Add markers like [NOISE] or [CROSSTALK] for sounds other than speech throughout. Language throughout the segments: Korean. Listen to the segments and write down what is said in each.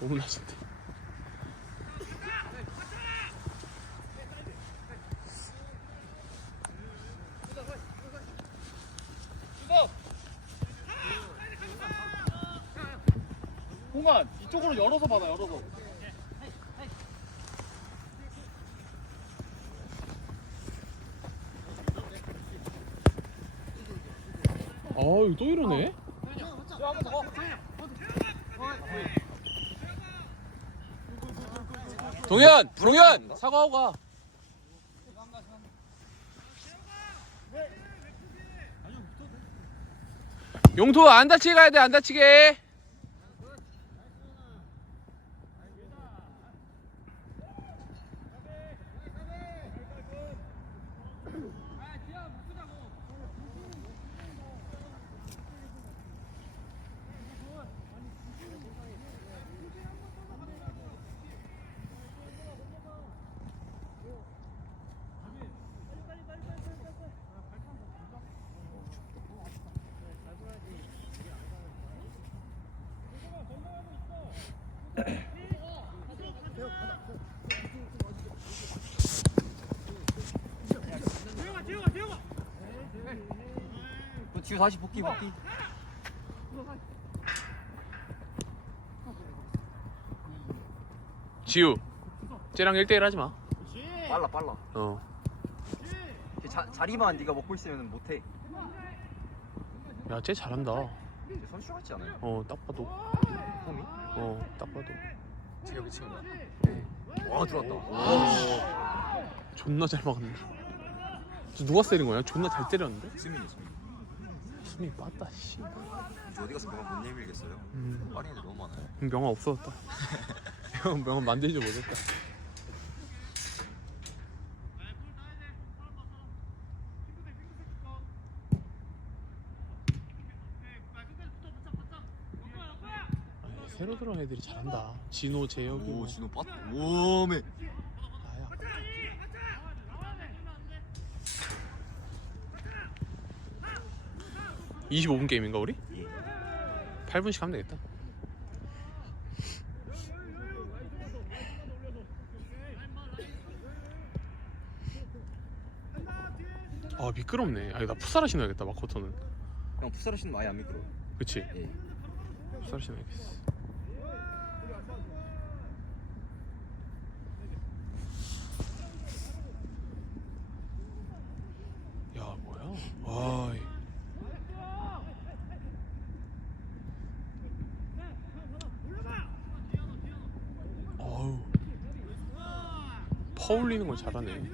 그러니까? 너무 낮은데. 공간 이쪽으로 열어서 받아 열어서 아 이거 또 이러네? 동현! 동현! 사과하고 가. 용토 안 다치게 가야 돼, 안 다치게. 그 뒤로 다시 복귀 복귀. 지우. 쟤랑 1대1 하지 마. 빨라 빨라. 어. 걔 자, 자리만 네가 먹고 있으면 못해. 야, 쟤 잘한다. 걔 선수 같지 않아요? 어, 딱 봐도. 폼이? 어, 딱 봐도. 체격이 친구. 와 들어왔다. 존나 잘 막았네. 저 누가 때린 거야? 존나 잘 때렸는데? 수민이 수민. 숨이 빠다, 씨. 이제 어디 가서 명함 못 내밀겠어요? 음, 빠른 애들 너무 많아요. 명함 없어졌다. [LAUGHS] [LAUGHS] 명함, 명함 만들지 못했다. 들어온 애들이 잘한다. 진호, 재혁이. 오 뭐. 진호 빠. 오메. 나야. 25분 게임인가 우리? 예. 8분씩 하면 되겠다. 아 미끄럽네. 아니 나 풋살화 신어야겠다 마코토는. 그냥 신으면 아예 안 미끄러. 그치? 예. 풋살화 신어야겠어. 야 뭐야? 와. 이- 어우. 퍼올리는 걸 잘하네.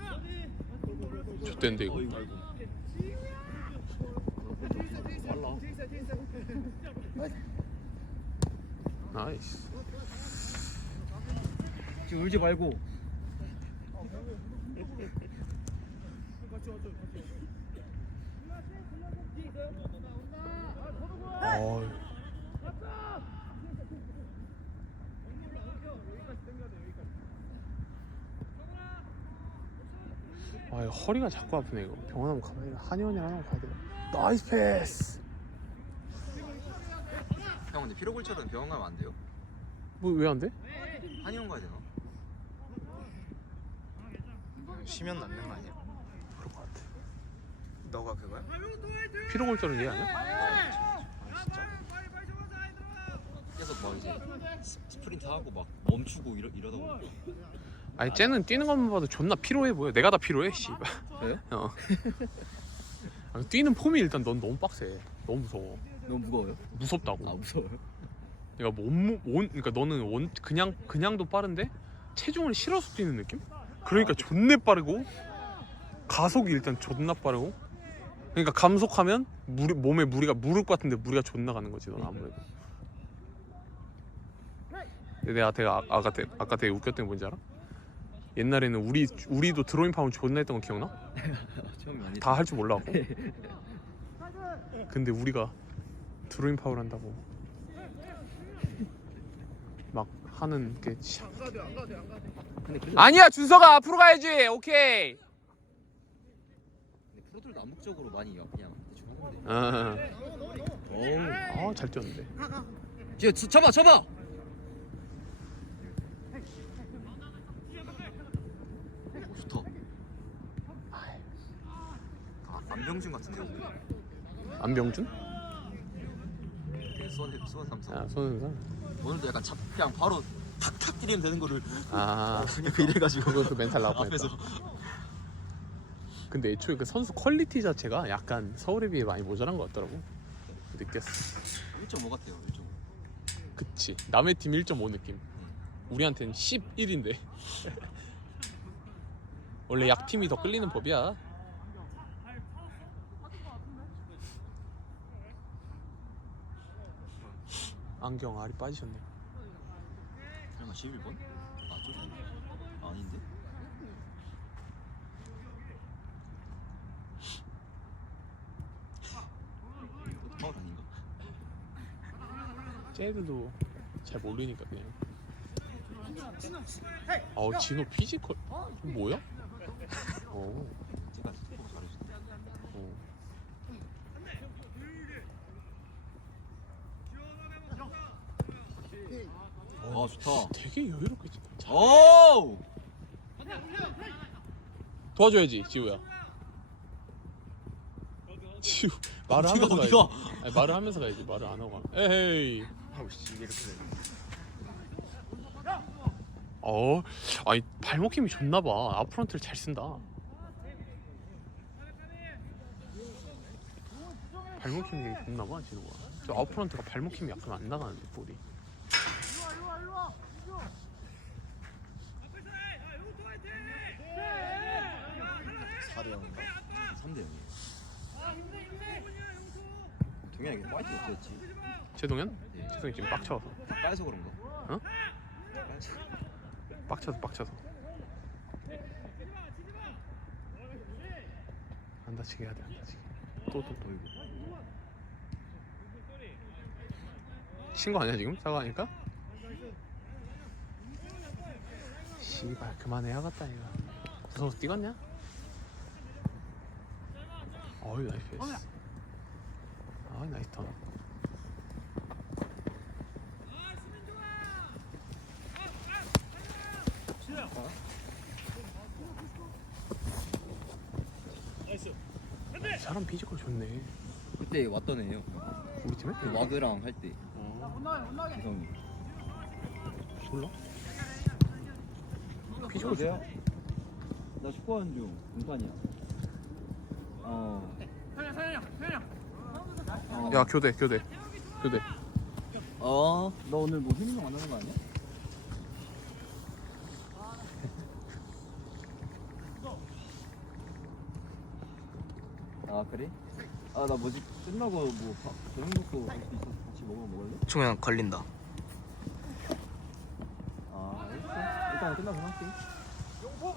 좋댄데 이거. 나이스. 지금 울지 말고. 어우. 아, 이거 허리가 자꾸 아프네 이거. 병원 한번 가봐야 돼. 한의원이랑 한번 가야 돼. 나이스 패스. 형 근데 피로골절은 병원 가면 안 돼요? 뭐 왜 안 돼? 한의원 가야 되나? 쉬면 낫는 거 아니야? 그럴 것 같아. 너가 그거야? 피로골절은 얘 아니야? 계속 막 이제 스- 스프린트 하고 막 멈추고 이러, 이러다 보니까 아니 쟤는 뛰는 것만 봐도 존나 피로해 보여. 내가 다 피로해, 씨발. 네? [LAUGHS] 어. 아, 뛰는 폼이 일단 넌 너무 빡세. 너무 무서워. 너무 무거워요? 무섭다고. 아 무서워요? 내가 몸, 온, 그러니까 너는 원, 그냥 그냥도 빠른데 체중을 실어서 뛰는 느낌? 그러니까 존내 빠르고 가속이 일단 존나 빠르고 그러니까 감속하면 무리, 몸에 무리가 무릎 같은데 무리가 존나 가는 거지 넌 아무래도. 근데 내가 되게 아, 아까 되, 아까 되게 웃겼던 게 뭔지 알아? 옛날에는 우리 우리도 드로잉 파운 존나 했던 거 기억나? [LAUGHS] 처음이 아니지 다할 줄 몰라 고. [LAUGHS] 근데 우리가 드로잉 파울 한다고 막 하는 게 근데, 아니야 준서가 앞으로 가야지. 오케이. 근데 프로들도 암묵적으로 많이 그냥 대충 하는데 어. 어우 아잘 뛰었는데. 뒤에 쳐- 쳐봐 쳐봐 오, 좋다 아 안병준 같은데 오늘 안병준? 예, 수원 수원 삼성 아 손흥민. 오늘도 약간 잡 그냥 바로 탁탁 때리면 되는 거를 아 그러니까 이래가지고 그것도 멘탈 나갈 뻔했다. 앞에서 근데 애초에 그 선수 퀄리티 자체가 약간 서울에 비해 많이 모자란 것 같더라고. 느꼈어. 1.5 같아요 1.5 그치. 남의 팀 1.5 느낌. 우리한테는 11인데. [LAUGHS] 원래 약팀이 더 끌리는 법이야. 안경 알이 빠지셨네. 설마 11번? 아 저기 아닌데? 파울 아닌가? 쟤들도 잘 모르니까 그냥. 어 진호 피지컬 뭐야? 어. 제가 스포 잘해줬다 어. 아 좋다 되게 여유롭게 치- 자, 오! 도와줘야지 지우야. 지우 말을 어디가, 하면서 가야지. 아니, 말을 하면서 가야지. 말을 안 하고. 가. 에헤이. 아우 씨 이렇게 되네. 어, 아니 발목 힘이 좋나 봐. 앞프런트를 잘 쓴다. 발목 힘이 좋나 봐, 진호가. 저 아웃프런트가 발목 힘이 약간 안 나가는데 볼이. 사리 형인가? 3대 0이에요 동현이 파이팅 어땠지? 최동현? 예. 최동현 지금 빡쳐서. 빠져서 그런가? 어? 빠져서. 빡쳐서 빡쳐서. 안 다치게 해야 돼, 안 다치게. 또, 또, 또. 어이구 친거 아니야 지금? 사과하니까? 씨발 그만해야겠다 이거 무서워서 뛰겠냐? 어이 나이스 패스 아이 나이스 턴이 사람 피지컬 좋네. 그때 왔던 애예요. 우리 팀에? 그 와그랑 할때. 어, 기성이 몰라? 피지컬 좋아 나 축구하는 중 공판이야. 어 야 교대 교대 교대 어? 너 오늘 뭐 휴닝 만나는 거 아니야? [LAUGHS] 아 그래? 아 나 뭐지 끝나고 뭐 밥, 저녁 먹고 같이 먹으러 먹을래? 총형 걸린다. 아 알겠어 일단 끝나고 할게 이거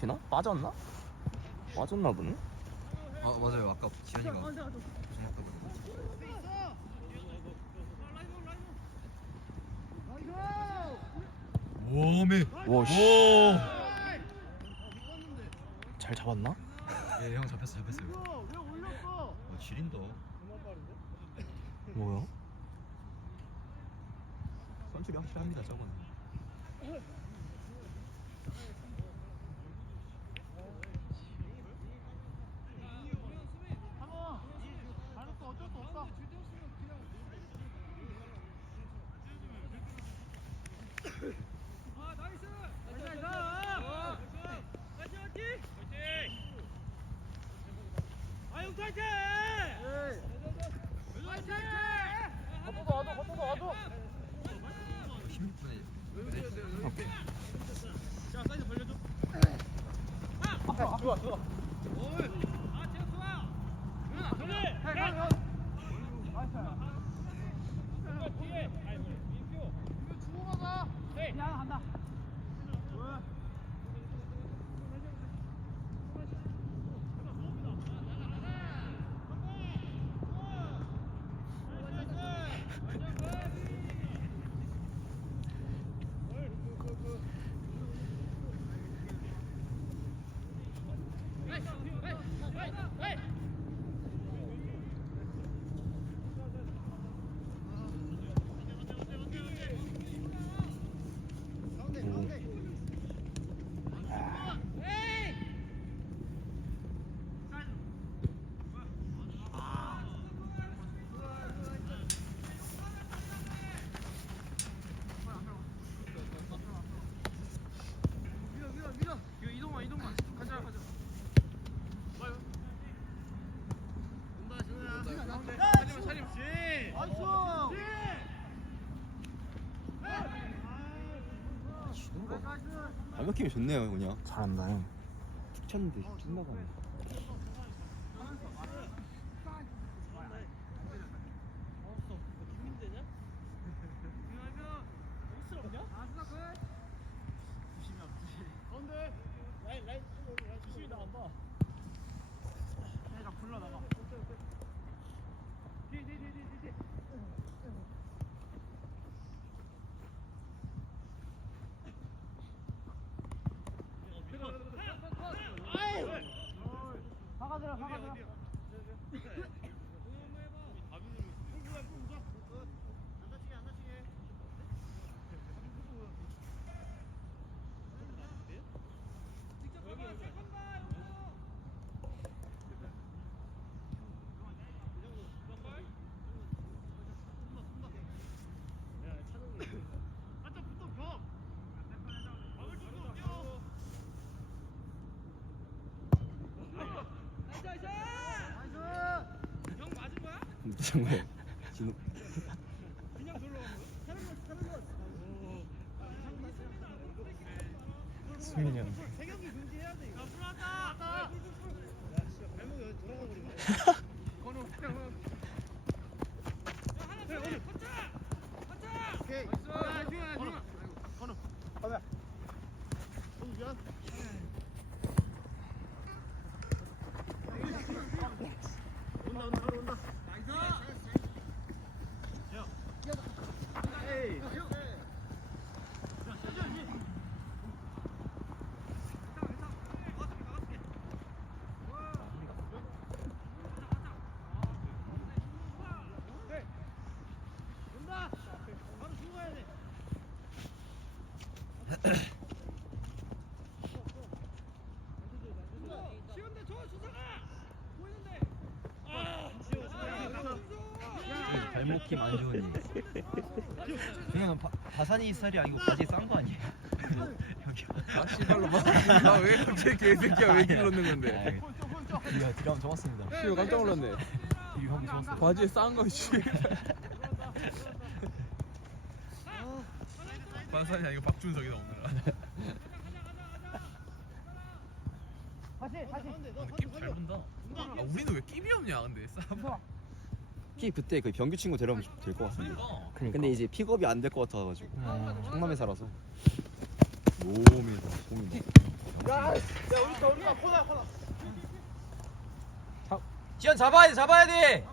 높이나? 빠졌나? 빠졌나 보네. 아 맞아요 아까 지현이가 고생했다고 웜에 와 씨. 잘 잡았나? 예형 잡혔어 잡혔어요 어 지린다 뭐야? 선출이 확실합니다 저거는 좋아 좋아. 안 먹히면 좋네요 그냥. 잘한다 형툭 쳤는데 쭉 나가네. 무슨 거야? 진 호 수민이 발목 힘안 좋으니. 그냥 바, 바사니 살이 아니고 바지 싼 거 아니에요? [LAUGHS] 여기. 아 씨발로 나왜 갑자기 개새끼야 왜 길러 넣는 건데 이거 드럼 적었습니다. 씨발 깜짝 놀랐네 [LAUGHS] 이거 형 적었어. 바지에 싼거 씨. 반산이 아니고 박준석이다 오늘. 끼잘 본다. 아, 우리는 왜 끼비 없냐 근데 싸봐. 키 그때 그 병규 친구 데려오면 될 것 같습니다 그러니까. 근데 이제 픽업이 안 될 것 같아가지고 음. 성남에 살아서 몸이다 몸이 지현 잡아야 돼, 잡아야 돼.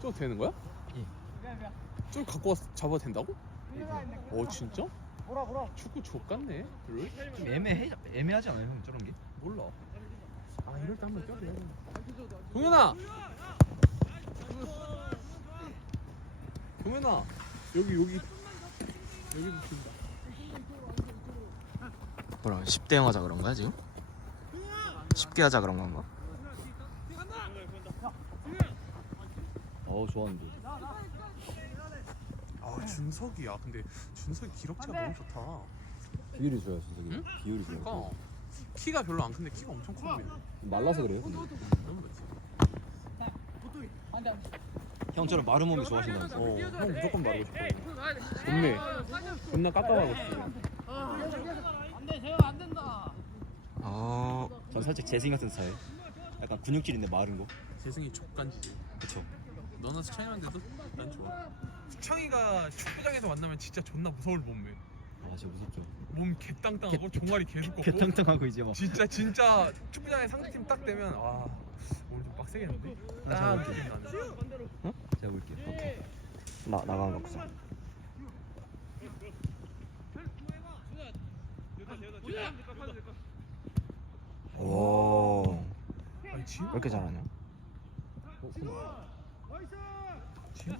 저 되는 거야? 예. 저 갖고 와서 잡아도 된다고? 어 진짜? 축구 족같네. 좀 애매해, 애매하지 않아요, 형 저런 게? 몰라. 아 이럴 때 한번 껴도 돼. 동현아. 동현아 여기 여기 여기 붙인다. 뭐라 10대 하자 그런 거야 지금? 쉽게 하자 그런 건가? 어 좋았는데 아 준석이야. 근데 준석이 기럭지가 너무 좋다. 비율이 좋아요 준석이 응? 비율이 그러니까 좋아요 키가 별로 안 큰데 키가 엄청 커 보이네. 말라서 그래요 근데 너무 멋지. 형처럼 마른 몸이 좋아하신다면서 어, 형 무조건 말하고 싶어. 좋네. 존나 깎아가고 싶어. 어전 살짝 재승 같은 스타일 약간 근육질인데 마른 거 재승이 족간지. 그쵸 너나 수창이만 돼도 난 좋아. 수창이가 축구장에서 만나면 진짜 존나 무서울 몸매. 아 진짜 무섭죠. 몸 개땅땅하고 종아리 계속 꺾고. 개탕탕하고 이제 막 진짜 진짜 축구장에 상대팀 딱 되면 와 오늘 좀 빡세겠는데. 아, 딱잘 느낌 나는. 제가 볼게요. 오케이. 나거 없어. 오왜 아니 지금 이렇게 잘하냐? 지금?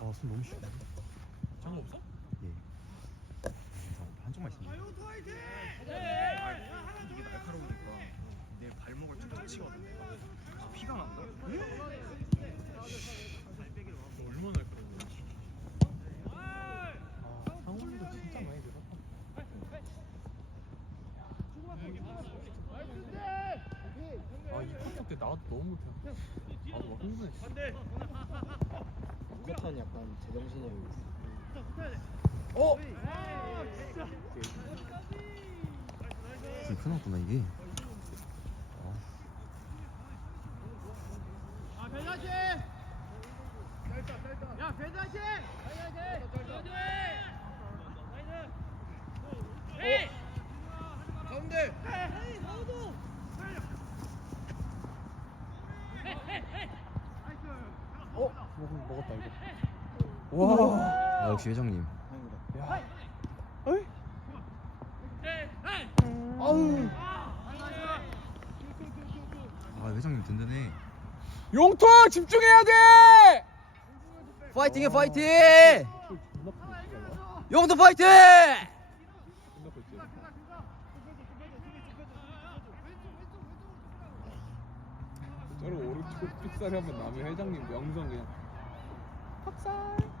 아손 너무 시원해. 장갑 없어? 예 한쪽만 있으면 내 발목을 툭툭 치거든. 피가 난다. 얼마나 그런 거야? 아 상훈이도 진짜 많이 들었다. 아 이학년 때 나도 너무 못해. 나도 막 흥분했어. 커터는 약간 제정신이 있어. 좀 크나구나 이게. 어? 먹, 먹었다 이거 와 아, 역시 회장님. 야. 어이? 아우 아 회장님 든든해. 용토 집중해야 돼! 파이팅해 파이팅! 존나 파이팅! 저런 오른쪽 픽살이 한번 나면 회장님 명성 그냥 팍살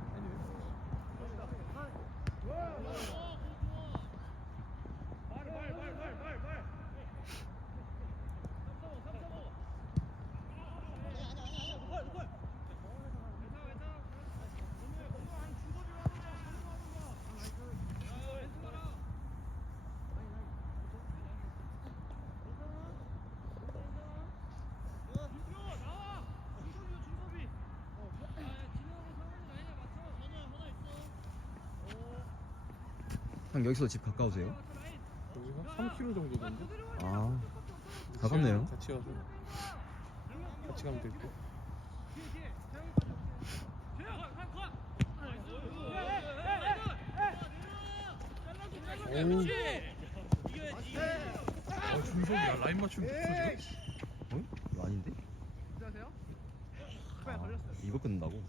형 여기서 집 가까우세요? 여기서 3km 정도 되는데 아 가깝네요. 같이 가서 같이 가면 될 듯. 오우. 아 준석이야 라인 맞춤 좋죠 지금? 어? 이거 아닌데? 아, 이거 끊는다고?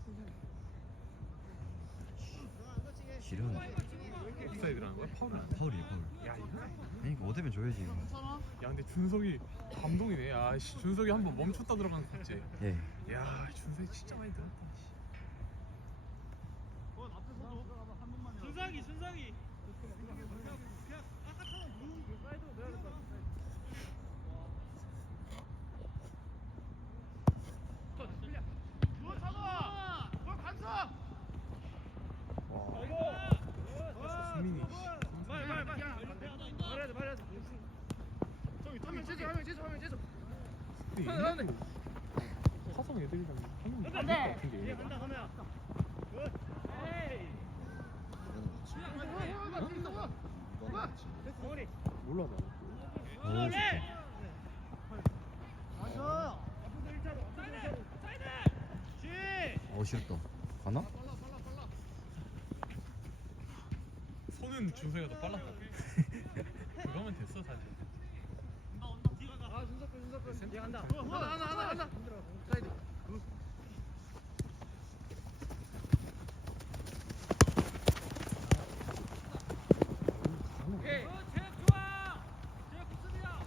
지른 옵사이드라는 거야? 파울은 아니야? 파울이에요 파울. 야 이거 아니 이거 어되면 줘야지. 야 근데 준석이 감동이네 아씨 준석이 한 번 멈췄다 들어간 거 있지? 예. 야 준석이 진짜 많이 들었다 씨. 준상이 준상이 와 수민이 씨. 근데 얘네는 화성 애들이랑 하면 안될것 같은데 얘네가 몰라 나 오 좋다. 어 싫다. 가나? 손은 준석이가 더 빨랐다 [LAUGHS] 그거면 됐어 사실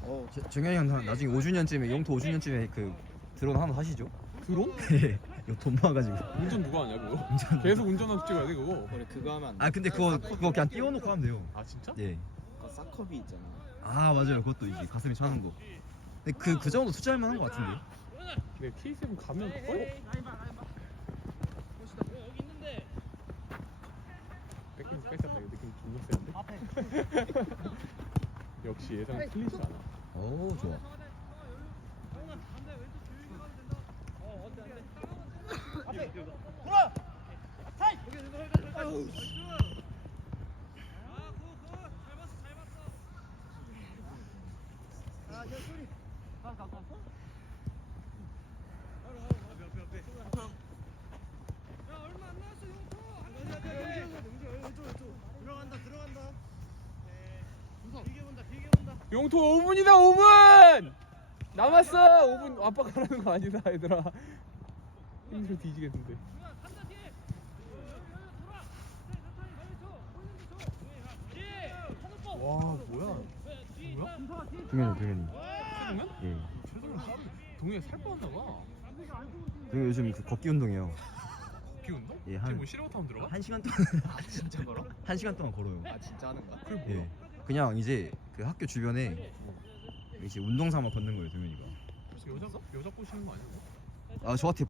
어 정현이 형 나- 나중에 5주년쯤에 용토 5주년쯤에 그 드론 하나 하시죠? 드론? [LAUGHS] 예. 이거 돈 모아가지고. 운전 누가 하냐 그거? 계속 운전하고 찍어야 돼 그거 우리 그거 하면 안 돼. 아 근데 그거 그거 그냥 띄워놓고 하면 돼요. 아 진짜? 예. 그 사커비 있잖아. 아 맞아요. 그것도 이제 가슴에 차는 거. 근데 그 그 정도 투자할 만한 것 같은데. 근데 K7 가면 어? 뺏긴 뺏겼다 이거 느낌 존나 세는데? [LAUGHS] 역시 예상 틀리지 않아 오 좋아. 용토 5분이다 5분! 남았어 5분 아빠 가라는 거 아니다 얘들아. 힘들어 뒤지겠는데 와 뭐야 뭐야? 동현이 동현이. 최동현? 예. 최동현 동현이 살 빠졌나 봐 동현 요즘 그 걷기 운동해요. 걷기 운동? 예, 지금 한- 뭐 실버 타면 들어가? 한 시간 동안 아 진짜 걸어? [LAUGHS] 한 시간 동안 걸어요. 아 진짜 하는 거야? 그게 뭐야? 예. 그냥 이제 그 학교 주변에 이제 운동 삼아 걷는 거예요 동현이가. 여자 여자 꼬시는 거 아니야? 아 저한테